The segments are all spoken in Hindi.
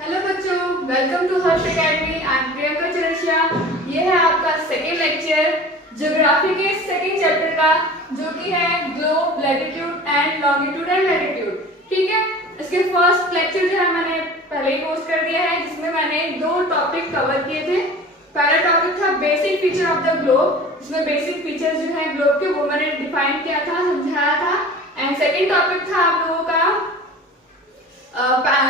हेलो बच्चों, welcome to Harsh academy. I am Priyanka Chaurasia. ये है आपका सेकेंड लेक्चर ज्योग्राफी के सेकेंड चैप्टर का, जो कि है globe, latitude and longitude and latitude. ठीक है, इसके फर्स्ट लेक्चर जो है मैंने पहले ही पोस्ट कर दिया है, जिसमें मैंने दो टॉपिक कवर किए थे। पहला टॉपिक था basic feature of the globe, जिसमें बेसिक फीचर जो है ग्लोब के वो मैंने डिफाइन किया था, समझाया था। एंड सेकेंड टॉपिक था आप लोगों का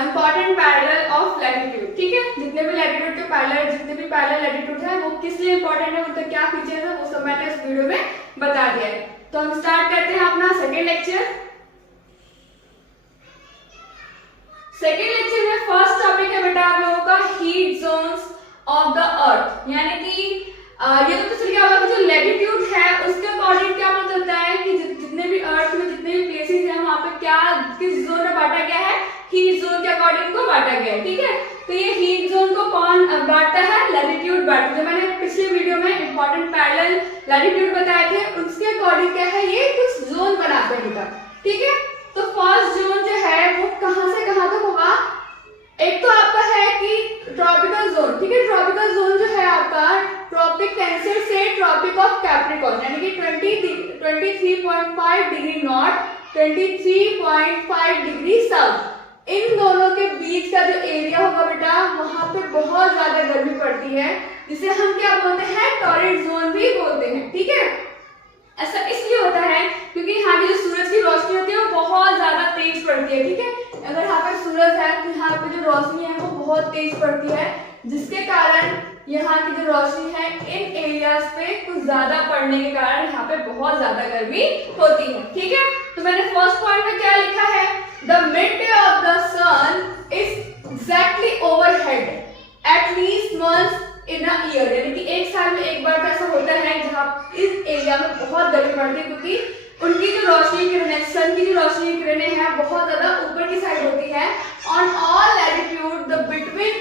इंपॉर्टेंट पैरेलल ऑफ लैटिट्यूड। ठीक है, जितने भी लैटिट्यूड के पैरेलल, जितने भी पैरेलल लैटिट्यूड है वो किस लिए इंपॉर्टेंट है, उनका क्या फीचर है, वो सब मैंने इस वीडियो में बता दिया है। तो हम स्टार्ट करते हैं अपना सेकेंड लेक्चर। सेकेंड लेक्चर में फर्स्ट टॉपिक है बेटा आप लोगों का heat zones of the earth. यानी कि ये तो चल गया होगा कि जो लैटिट्यूड है उसके अकॉर्डिंग क्या पता चलता है कि जितने भी अर्थ में जितने भी प्लेसेस हैं वहां पे क्या किस जोन में बांटा गया है, हीट जोन के अकॉर्डिंग को बांटा गया है। ठीक है, तो ये हीट जोन को कौन बांटता है, लैटिट्यूड बांटता है। जो मैंने पिछले वीडियो में इंपॉर्टेंट पैरेलल लैटिट्यूड बताए थे, उसके अकॉर्डिंग क्या है, ये कुछ जोन बनाते हैं बेटा। ठीक है, तो फर्स्ट जोन जो है वो कहां से कहां तक होगा। एक तो आपका है कि ट्रॉपिकल जोन। ठीक है, ट्रॉपिकल जोन जो है आपका ट्रॉपिक कैंसर से ट्रॉपिक ऑफ कैप्रिकॉर्न, यानी कि 23.5 डिग्री नॉर्थ, 23.5 डिग्री साउथ, इन दोनों के बीच का जो एरिया होगा बेटा, वहां पे बहुत ज्यादा गर्मी पड़ती है, जिसे हम क्या बोलते हैं, टॉरिड जोन भी बोलते हैं। ठीक है, ऐसा इसलिए होता है क्योंकि यहाँ की जो सूरज की रोशनी होती है वो बहुत ज्यादा तेज पड़ती है। ठीक है, अगर यहाँ पे सूरज है तो यहाँ पे जो रोशनी है वो बहुत तेज पड़ती है, जिसके कारण यहाँ की जो रोशनी है इन एरियाज पे कुछ ज्यादा पड़ने के कारण यहाँ पे बहुत ज्यादा गर्मी होती है। ठीक है, तो मैंने फर्स्ट पॉइंट में क्या लिखा है, the mid day of the sun is exactly overhead at least once in a year, यानी कि एक साल में एक बार ऐसा होता है जहाँ इस एरिया में बहुत गर्मी पड़ती है, क्योंकि उनकी जो रोशनी किरणें, सन की जो रोशनी किरणें हैं बहुत ज्यादा ऊपर की साइड होती है। On all latitude the between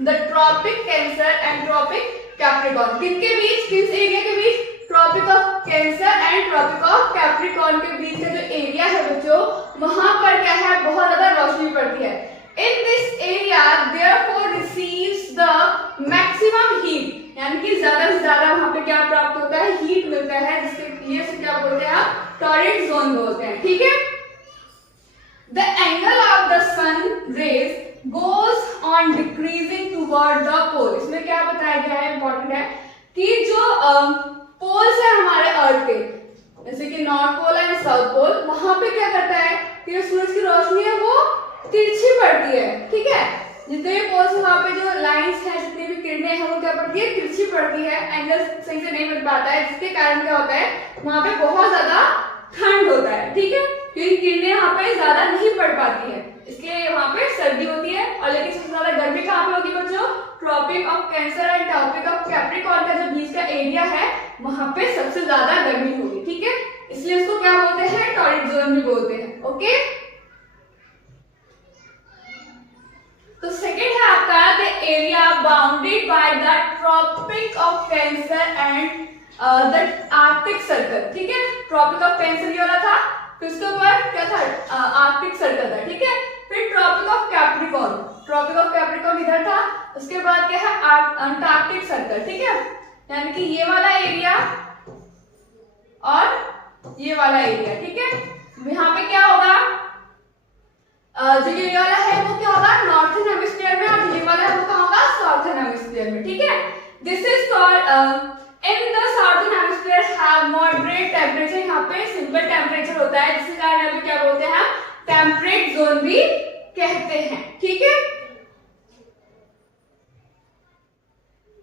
the Tropic Cancer and Tropic Capricorn, किनके बीच, किस एरिया के बीच, Tropic of Cancer and Tropic of Capricorn के बीच का जो एरिया है बच्चों, वहां पर क्या है, बहुत ज्यादा रोशनी पड़ती है। In this area therefore receives the maximum heat, यानी कि ज्यादा से ज्यादा वहां पे क्या प्राप्त होता है, हीट मिलता है, जिसके लिए से क्या बोलते हैं आप, टॉरिड जोन बोलते हैं। ठीक है, the angle of the sun rays goes on decreasing toward the pole। इसमें क्या बताया गया है, इंपॉर्टेंट है कि जो पोल्स है हमारे अर्थ के, जैसे कि North Pole and South Pole, वहां पे क्या करता है कि सूरज की रोशनी है वो तिरछी पड़ती है। ठीक है, जितने भी पोल्स वहां पे जो लाइंस हैं, जितनी भी किरणें हैं वो क्या पड़ती है, तिरछी पड़ती है, एंगल सही से नहीं मिल पाता है, जिसके कारण क्या होता है, वहां पे बहुत ज्यादा ठंड होता है। ठीक है, क्योंकि किरणें वहां पे ज्यादा नहीं पड़ पाती है, इसलिए वहां पे सर्दी होती है। और लेकिन सबसे ज्यादा गर्मी कहाँ पे होगी बच्चों, Tropic of Cancer and Tropic of Capricorn का जो बीच का एरिया है वहां पे सबसे ज्यादा गर्मी होगी। ठीक है, इसलिए इसको क्या बोलते हैं, टॉरिड जोन भी बोलते हैं। ओके, तो सेकेंड है आपका the area bounded by the Tropic of Cancer and the Arctic Circle. ठीक है, ट्रॉपिक ऑफ कैंसर ये वाला था, फिर उसके ऊपर क्या था, आर्कटिक सर्कल था। ठीक है, फिर Tropic of Capricorn, Tropic of Capricorn इधर था, उसके बाद क्या है, अंटार्कटिक सर्कल। ठीक है, यानी कि ये वाला एरिया और ये वाला एरिया। ठीक है, यहाँ पे क्या होगा, जो ये वाला है वो क्या होगा, नॉर्थर्न हेमिस्फीयर में, और ये वाला है वो कहाँ होगा, साउथर्न हेमिस्फीयर में। ठीक है, this is called in the southern hemisphere have moderate temperature, यहाँ पे सिंपल टेम्परेचर होता है, जिसके कारण अभी क्या बोलते हैं, टेम्परेट जोन भी कहते हैं। ठीक है,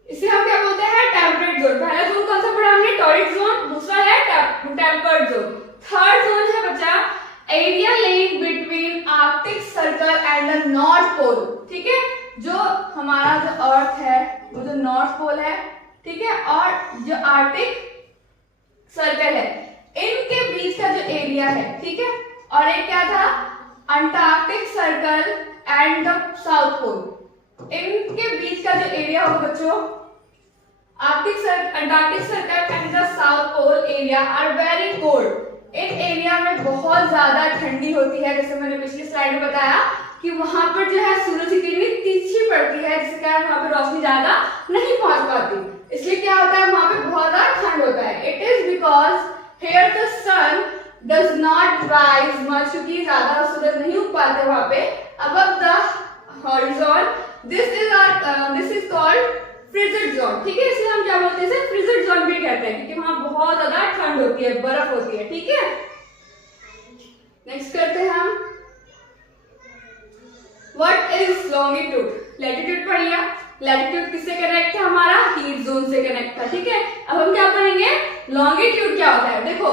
इसे हम क्या बोलते हैं, टेम्परेट जोन। पहला जोन कौन सा पढ़ा हमने, टॉरिड जोन, दूसरा है टेम्पर्ड जोन। थर्ड जोन है बच्चा area lying between Arctic Circle and the North Pole. ठीक है, जो हमारा जो अर्थ है वो जो नॉर्थ पोल है, ठीक है, और जो आर्कटिक सर्कल है, इनके बीच का जो एरिया है। ठीक है, और एक क्या था, Antarctic Circle and the South Pole, इनके बीच का जो एरिया होगा बच्चों, Antarctic Circle and the South Pole area are very cold. इन एरिया में बहुत ज्यादा ठंडी होती है, जैसे मैंने पिछली स्लाइड में बताया कि वहां पर जो है सूरज की किरणें तिरछी नहीं पहुंच पाती। इसलिए क्या होता है, वहां पे बहुत ज्यादा ठंड होता है। It is because here the sun does not rise much, क्योंकि ज्यादा सूरज नहीं उग पाते वहां पे above the horizon. This is called frigid zone, ठीक है। इसलिए हम क्या बोलते हैं, इसे फ्रिजिड जोन भी कहते हैं, क्योंकि वहां बहुत ज्यादा ठंड होती है, बर्फ होती है, ठीक है। नेक्स्ट करते हैं हम, व्हाट इज लॉन्गिट्यूड। लैटिट्यूड पढ़ लिया, लैटिट्यूड किससे कनेक्ट है, हमारा हीट जोन से कनेक्ट था, ठीक है। अब हम क्या पढ़ेंगे, लॉन्गिट्यूड क्या होता है। देखो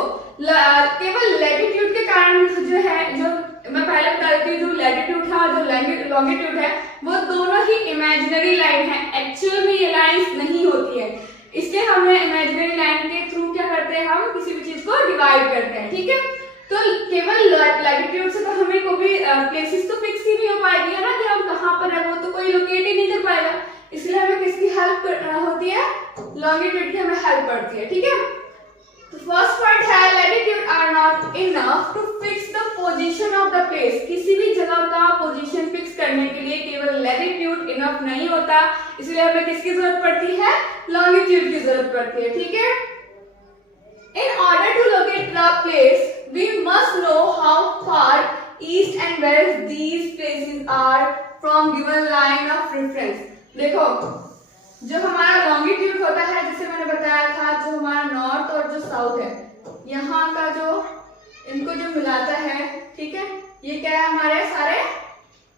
केवल लैटिट्यूड के कारण जो है, जो मैं पहले बता देती हूँ, जो लैटिट्यूड था जो लॉन्गिट्यूड है, वो दोनों ही इमेजिनरी लाइन है, एक्चुअल में ये लाइंस नहीं होती है। इसलिए हमें इमेजिनरी लाइन के थ्रू क्या करते हैं, हम किसी भी चीज को डिवाइड करते हैं, ठीक है। तो केवल लैटिट्यूड से तो हमें कोई भी प्लेसेस तो फिक्स ही नहीं हो पाएगी, है ना, कि हम कहाँ पर है वो तो कोई लोकेट ही नहीं कर पाएगा। इसलिए हमें किसकी हेल्प होती है, लॉन्गिट्यूड की हमें हेल्प पड़ती है, ठीक है। तो फर्स्ट पॉइंट है, latitude are not enough to fix the position of the place. किसी भी जगह का पोजीशन फिक्स करने के लिए केवल लैटिट्यूड इनफ नहीं होता, इसलिए हमें किसकी जरूरत पड़ती है, लॉन्गिट्यूड की जरूरत पड़ती है, ठीक है। In order to locate the place, we must know how far east and west these places are from given line of reference. देखो, जो हमारा लॉन्गिट्यूड होता है, जैसे मैंने बताया था, जो हमारा नॉर्थ और जो साउथ है, यहाँ का जो इनको जो मिलाता है, ठीक है, ये क्या है, हमारे सारे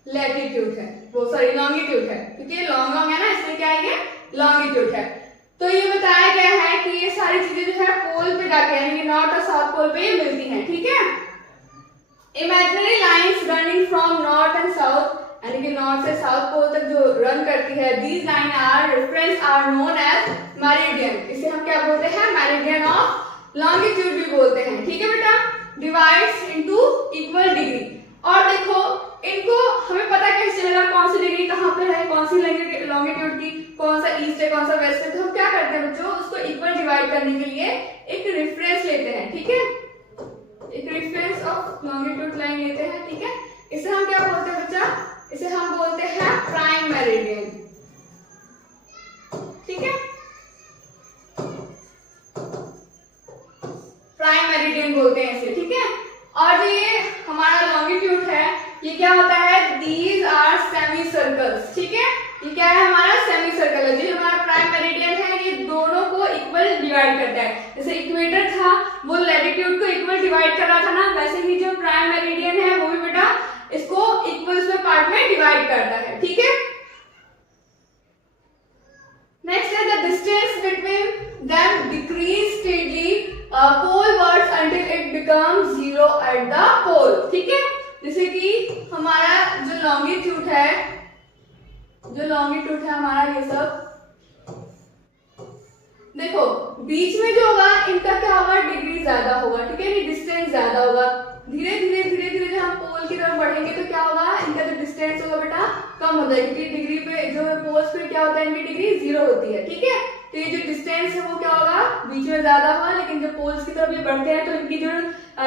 लैटिट्यूड है, वो सॉरी लॉन्गिट्यूड है, क्योंकि ये लॉन्ग है ना, इसलिए क्या है, ये लॉन्गिट्यूड है। तो ये बताया गया है कि ये सारी चीजें जो है पोल पे जाके, यानी कि नॉर्थ और साउथ पोल पे ये मिलती हैं, ठीक है। Imaginary lines running from north and south, यानी कि नॉर्थ से साउथ पोल तक जो रन करती है, these line are reference are known as meridian. इसे हम क्या बोलते हैं, मेरिडियन ऑफ लॉन्गिट्यूड भी बोलते हैं, ठीक है बेटा। Divides into equal degree. और देखो, इनको हमें पता कैसे चलेगा कौन सी डिग्री कहाँ पे है, कौन सी लॉन्गिट्यूड की, कौन सा ईस्ट है कौन सा वेस्ट है। तो हम क्या करते हैं बच्चों, उसको इक्वल डिवाइड करने के लिए एक रेफरेंस लेते हैं, ठीक है, एक रेफरेंस ऑफ लॉन्गिट्यूड लाइन लेते हैं, ठीक है। इसे हम क्या बोलते हैं बच्चा, इसे हम बोलते हैं प्राइम मेरिडियन, ठीक है, प्राइम मेरिडियन बोलते हैं इसे, ठीक है। और जो ये हमारा लॉन्गिट्यूड है, ये क्या होता है, दीज आर सेमी सर्कल्स, ठीक है। ये क्या है, हमारा सेमी सर्कल है। जो हमारा प्राइम मेरिडियन है, ये दोनों को इक्वल डिवाइड करता है। जैसे इक्वेटर था, वो लैटिट्यूड को इक्वल डिवाइड कर रहा था ना, वैसे ही जो प्राइम मेरिडियन है, वो भी बेटा इसको इक्वल पार्ट में डिवाइड करता है, ठीक है। नेक्स्ट है the distance between them decrease steadily polewards until it becomes zero at the pole, ठीक है। जैसे कि हमारा जो लॉन्गिट्यूड है हमारा, ये सब देखो, बीच में जो होगा इनका क्या होगा, डिग्री ज्यादा होगा, ठीक है, डिस्टेंस ज्यादा होगा। धीरे धीरे जब हम पोल की तरफ बढ़ेंगे तो क्या होगा, इनका जो डिस्टेंस होगा बेटा कम हो जाएगा, क्योंकि डिग्री पे जो पोल्स पे क्या होता है, इनकी डिग्री जीरो होती है, ठीक है। तो ये जो डिस्टेंस है वो क्या होगा, बीच में ज्यादा होगा, लेकिन जब पोल्स की तरफ ये बढ़ते हैं तो इनकी जो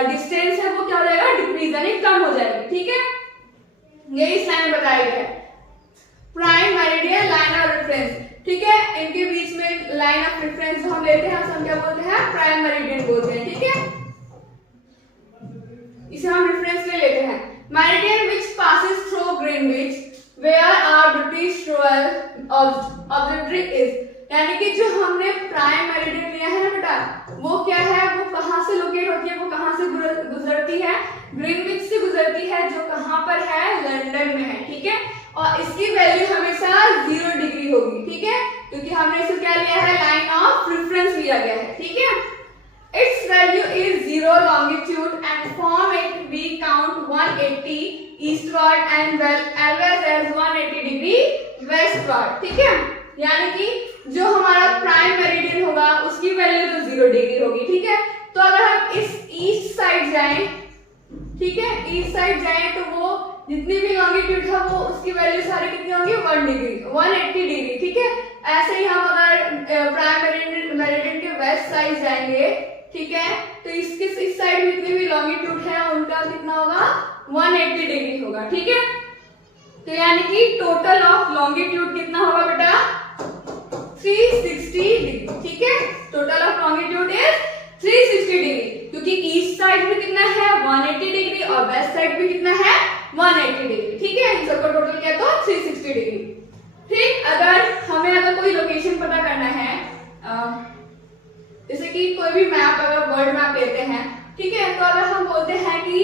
डिस्टेंस है वो क्या हो जाएगा, डिक्रीज यानी कम हो जाएगी, ठीक है। यही इस लाइन में बताया गया है, prime meridian line of reference, ठीक है। इनके बीच में लाइन ऑफ रेफरेंस जो हम लेते हैं, हम क्या बोलते हैं, प्राइम मेरिडियन बोलते हैं, ठीक है। इसे हम रेफरेंस ले लेते हैं। Meridian which passes through Greenwich where our British Royal Observatory is, यानी कि जो हमने प्राइम मेरिडियन लिया है ना बेटा, वो क्या है, वो कहां से लोकेट होती है, वो कहां से गुजरती है, ग्रीनविच से गुजरती है, जो कहां पर है, लंदन में है, ठीक है। और इसकी वैल्यू हमेशा 0 डिग्री होगी, ठीक है, क्योंकि हमने इसे क्या लिया है, लाइन ऑफ रेफरेंस लिया गया है, ठीक है। Its value is 0 longitude and from it we count 180 eastward and as well as 180 degree westward, ठीक है। यानी कि जो हमारा प्राइम मेरिडियन होगा उसकी वैल्यू तो 0 डिग्री होगी, ठीक है। तो अगर हम इस ईस्ट साइड जाएं, ठीक है, ईस्ट साइड जाएं तो वो जितनी भी लॉन्गिट्यूड है वो उसकी वैल्यू सारी कितनी होंगी, 1 डिग्री 180 डिग्री, ठीक है। ऐसे ही हम अगर प्राइम मेरिडियन के वेस्ट साइड जाएंगे, ठीक है, तो इसके इस साइड में जितनी भी लॉन्गिट्यूड है उनका कितना होगा, 180 डिग्री होगा, ठीक है। तो यानी कि टोटल ऑफ लॉन्गिट्यूड कितना होगा बेटा, है। Total of longitude is 360 degree, क्योंकि ईस्ट साइड में कितना है 180 डिग्री और वेस्ट साइड में कितना है 180 डिग्री। ठीक है, इन सबका टोटल क्या तो 360 डिग्री। ठीक, अगर कोई लोकेशन पता करना है, जैसे कि कोई भी मैप, अगर वर्ल्ड मैप लेते हैं, ठीक है, तो अगर हम बोलते हैं कि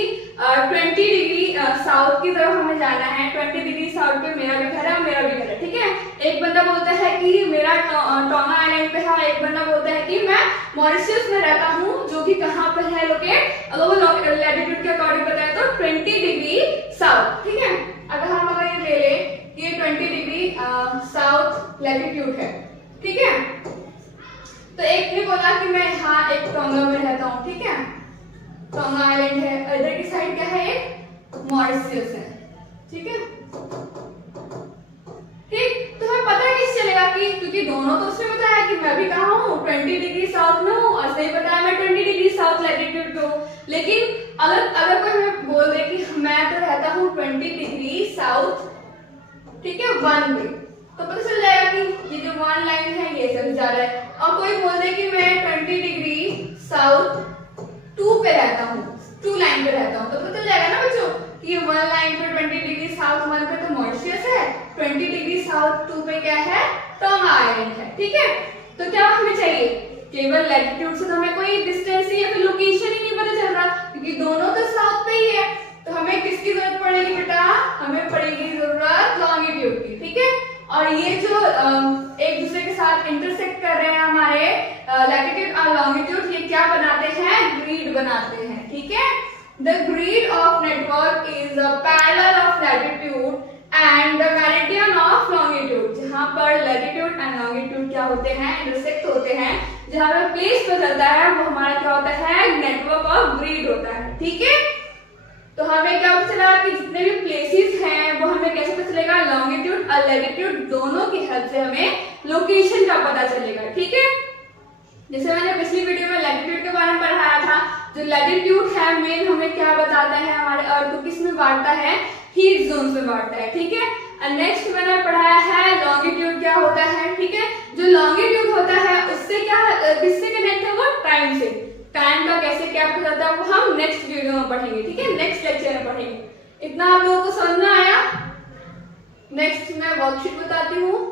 20 डिग्री साउथ की तरफ हमें जाना है, 20 डिग्री साउथ पे मेरा भी घर है और मेरा भी घर है, ठीक है। एक बंदा बोलता है कि मेरा टोंगा आइलैंड पे है, एक बंदा बोलता है कि मैं मॉरिशस में रहता हूँ, जो कि कहाँ पर है लोकेट, अगर वो लैटिट्यूड के अकॉर्डिंग बताए तो 20 डिग्री साउथ। ठीक है, अगर ये ले ले कि ये 20 डिग्री साउथ लैटिट्यूड है, ठीक है, तो एक ने बोला कि मैं यहाँ एक टोंगा में रहता हूँ, ठीक है, टोंगा आइलैंड है, इधर की साइड क्या है, मॉरिशस है, ठीक है। ठीक, तो हमें पता कैसे चलेगा कि, क्योंकि दोनों तो उसने बताया कि मैं भी कहाँ हूँ 20 डिग्री साउथ में हूँ, और सही बताया मैं 20 डिग्री साउथ लैटिट्यूड पे हूँ। लेकिन अगर कोई हमें बोल दे कि मैं तो रहता हूँ 20 डिग्री साउथ, ठीक है, 1 में, तो पता चल जाएगा कि ये जो 1 लाइन है ये सब जा रहा है। और कोई बोल दे कि मैं 20 डिग्री साउथ 2 पे रहता हूँ, 2 लाइन पे रहता हूँ, तो पता चल जाएगा ना बच्चों कि 1 लाइन पे 20 डिग्री साउथ 1 पे तो मॉरिशस है, 20 डिग्री साउथ 2 पे क्या है, टोंगा आइलैंड है। ठीक है, तो क्या हमें चाहिए, केवल लैटिट्यूड से तो हमें कोई डिस्टेंस या फिर लोकेशन ही नहीं पता चल रहा, क्योंकि दोनों तो साउथ पे ही है। तो हमें किसकी जरूरत पड़ेगी बेटा, हमें पड़ेगी जरूरत लॉन्गिट्यूड की। ठीक है, और ये जो एक दूसरे के साथ इंटरसेक्ट कर रहे हैं हमारे लैटिट्यूड और लॉन्गिट्यूड, ये क्या बनाते हैं, ग्रिड बनाते हैं। ठीक है, the grid of network is the parallel of latitude and the meridian of longitude, जहां पर लैटिट्यूड एंड लॉन्गिट्यूड क्या होते हैं, इंटरसेक्ट होते हैं, जहां पर प्लेस बदलता है वो हमारा क्या होता है, नेटवर्क ऑफ ग्रिड होता है। ठीक है, तो हमें क्या पता चला कि जितने भी प्लेसेस हैं वो हमें कैसे पता चलेगा, लॉन्गिट्यूड और लैटिट्यूड दोनों की हेल्प से हमें लोकेशन का पता चलेगा। ठीक है, जैसे मैंने पिछली वीडियो में लैटिट्यूड के बारे में पढ़ाया था, जो लैटिट्यूड है मेन हमें क्या बताता है, हमारे अर्थ को किस में बांटता है, हीट जोन में बांटता है। ठीक है, और नेक्स्ट मैंने पढ़ाया है लॉन्गिट्यूड क्या होता है। ठीक है, जो लॉन्गिट्यूड होता है उससे क्या, किससे कनेक्ट है, वो टाइम से, टाइम का कैसे क्या पता चलता है वो हम नेक्स्ट वीडियो में पढ़ेंगे। ठीक है, नेक्स्ट लेक्चर में पढ़ेंगे। इतना आप लोगों को समझ में आया। नेक्स्ट मैं वर्कशीट बताती हूँ।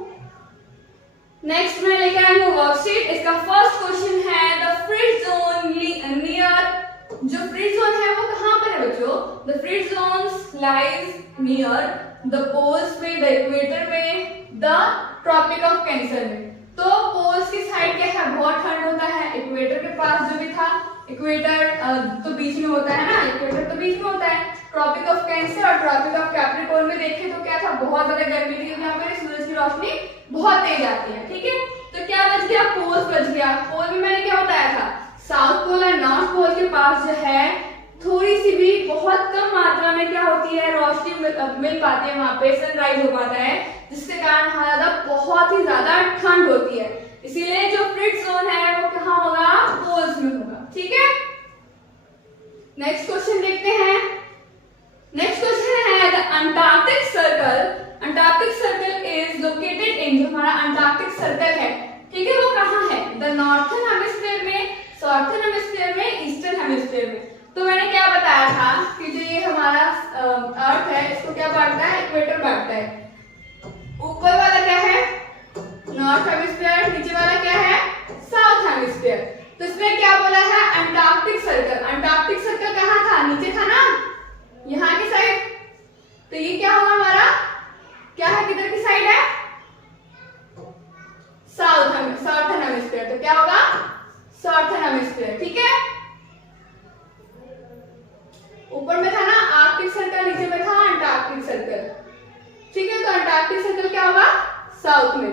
नेक्स्ट मैं लेकर आई हूँ वर्कशीट। इसका फर्स्ट क्वेश्चन है द फ्रिज जोन नियर, जो फ्रिज जोन है वो कहाँ पर है बच्चों, the frigid zone lies near the poles पे, द इक्वेटर में, द ट्रॉपिक ऑफ कैंसर में। तो पोल्स की साइड क्या है, बहुत ठंड होता है, इक्वेटर के पास जो भी था, इक्वेटर तो बीच में होता है ना, इक्वेटर तो बीच में होता है, ट्रॉपिक ऑफ कैंसर और ट्रॉपिक ऑफ कैप्रिकॉर्न में देखें तो क्या था, बहुत ज्यादा गर्मी थी, यहाँ पर सूरज की रोशनी बहुत तेज आती है। ठीक है, तो क्या बच गया, पोल्स बच गया। पोल में मैंने क्या बताया था, साउथ पोल और नॉर्थ पोल के पास जो है थोड़ी सी भी बहुत कम मात्रा में क्या होती है, रोशनी मिल पाती है, वहां पे सनराइज हो पाता है, जिसके कारण वहां ज्यादा बहुत ही ज्यादा ठंड होती है। इसीलिए जो फ्रिज जोन है वो कहाँ होगा, पोल्स में होगा। ठीक है, नेक्स्ट क्वेश्चन देखते हैं। नेक्स्ट क्वेश्चन है the Antarctic circle. Antarctic circle is located in, जो हमारा अंटार्कटिक सर्कल है, ठीक है, वो कहाँ है, द नॉर्थर्न हेमिस्फीयर में, साउथर्न हेमिस्फीयर में, ईस्टर्न हेमिस्फीयर में। तो मैंने क्या बताया था कि जो ये हमारा अर्थ है इसको क्या बांटता है, इक्वेटर बांटता है। ऊपर वाला क्या है, नॉर्थ हेमिस्फीयर, नीचे वाला क्या है, साउथ हेमिस्फीयर। तो इसमें क्या बोला है, अंटार्कटिक सर्कल। अंटार्कटिक सर्कल कहाँ था, नीचे था ना, यहाँ की साइड। तो ये क्या होगा हमारा, क्या है, किधर की साइड है, साउथर्न हेमिस्फीयर। तो क्या होगा, साउथर्न हेमिस्फीयर। ठीक है, ऊपर में था ना आर्कटिक सर्कल, नीचे में था अंटार्कटिक सर्कल। ठीक है, तो अंटार्कटिक सर्कल क्या होगा, साउथ में।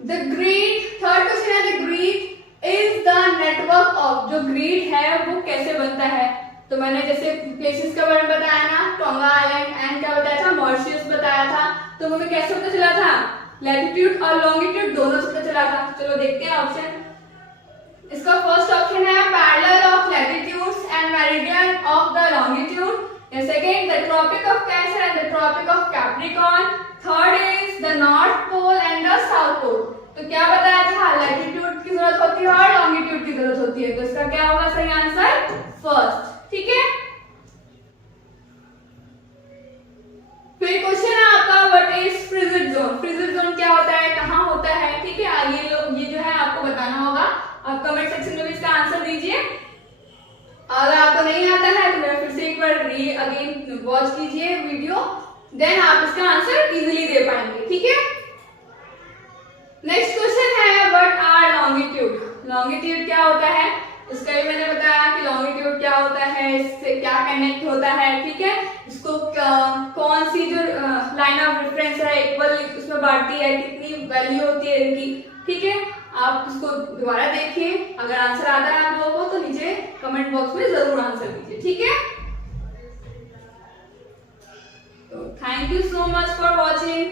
द ग्रिड, थर्ड क्वेश्चन है the grid is the network of, जो ग्रिड है वो कैसे बनता है। तो मैंने जैसे प्लेसेस के बारे में बताया ना, टोंगा आइलैंड एंड क्या बताया था, मॉरिशस बताया था। तो मुझे कैसे पता चला था, लैटिट्यूड और लॉन्गिट्यूड दोनों से पता चला था। चलो देखते हैं ऑप्शन। इसका फर्स्ट ऑप्शन है parallel of latitudes and meridian of the longitude. Second the Tropic of Cancer and the Tropic of Capricorn, third is the North Pole and the South Pole. तो क्या बताया था, लैटिट्यूड की जरूरत होती है और लॉन्गिट्यूड की जरूरत होती है, तो इसका क्या होगा सही आंसर फर्स्ट। ठीक है, फिर क्वेश्चन है आपका what is frigid zone. Frigid zone क्या होता है, कहाँ होता है, ठीक है, ये जो है आपको बताना होगा। आप कमेंट सेक्शन में भी इसका आंसर दीजिए। अगर आपको नहीं आता है तो मेरा फिर से एक बार अगेन वॉच कीजिए वीडियो, देन आप इसका आंसर इजीली दे पाएंगे। ठीक है, नेक्स्ट क्वेश्चन है व्हाट आर लॉन्गिट्यूड। लॉन्गिट्यूड क्या होता है, उसका भी मैंने बताया कि लॉन्गिट्यूड क्या होता है, इससे क्या कनेक्ट होता है। ठीक है, इसको कौन सी जो लाइन ऑफ रेफरेंस है इक्वल उसमें बांटती है, कितनी वैल्यू होती है इनकी। ठीक है, आप उसको दोबारा देखिए, अगर आंसर आता है आप लोगों को तो नीचे कमेंट बॉक्स में जरूर आंसर दीजिए। ठीक है, तो thank you so much for watching.